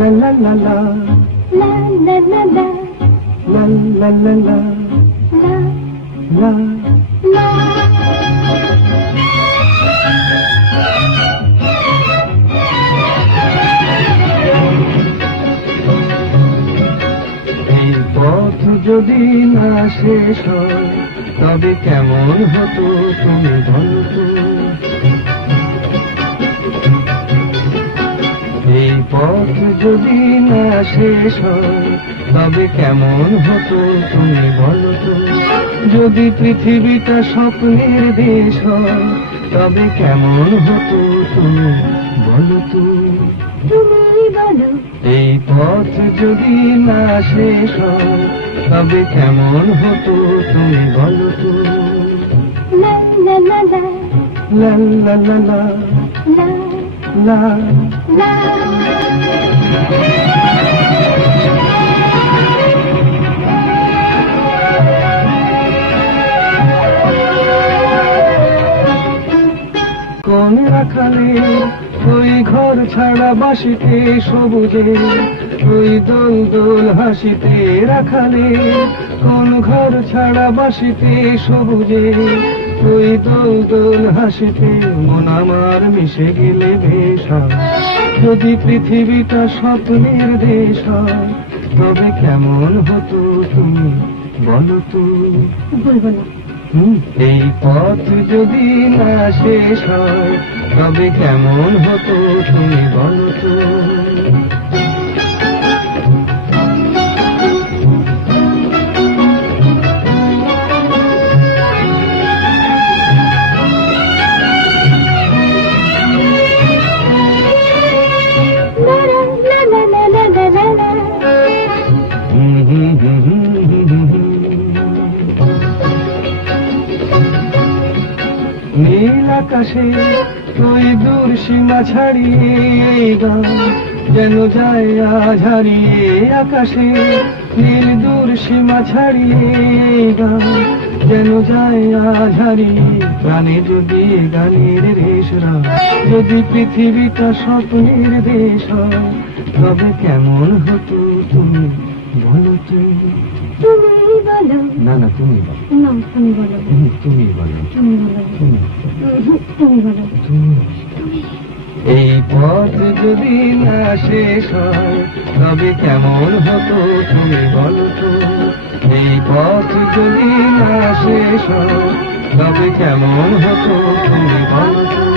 লা লা La la. La la লা লা লা লা la লা la এই পথ যদি না শেষ হয় তবে কেমন হতো তুমি বলো পথ যদি না শেষ হয় তবে কেমন হতো তুমি বলো তো? যদি পৃথিবীটা স্বপ্নের দেশ হয় তবে কেমন হতো তুমি বলো তো? এই পথ যদি না শেষ হয় তবে কেমন হতো তুমি বলো তো? la la লা লা লা লা। লা। La কোন রাখালে ওই ঘর ছাড়া বাসিতে সবুজে, ওই দোল দোল হাসিতে রাখালে কোন ঘর ছাড়া বাসিতে সবুজে। ওই দুল দুল হাসিতে মন আমার মিশে গেলে ভেষা যদি পৃথিবীটা স্বপ্নের দেশ হয় তবে কেমন হতো তুমি বলো তো? বলব না। হুম, এই পথ যদি না শেষ হয় তবে কেমন হতো নীল আকাশে ওই দূর সীমা ছাড়িয়ে গান যেন যায় আজ হারিয়ে আকাশে নীল দূর সীমা ছাড়িয়ে গান যেন যায় হারিয়ে গানে যদি গানের রেশরা যদি পৃথিবীটা স্বপ্নের দেশ তবে কেমন হতো তুমি বলো তুমি তুমি বলো। না না তুমি বলো। না তুমি বলো। তুমি বলো। তুমি বলো। তুমি বলো। তুমি এই পথ যদি না শেষ হয় তবে কেমন হতো তুমি বলো তো? এই পথ যদি না শেষ হয় তবে কেমন হতো তুমি বলো তো?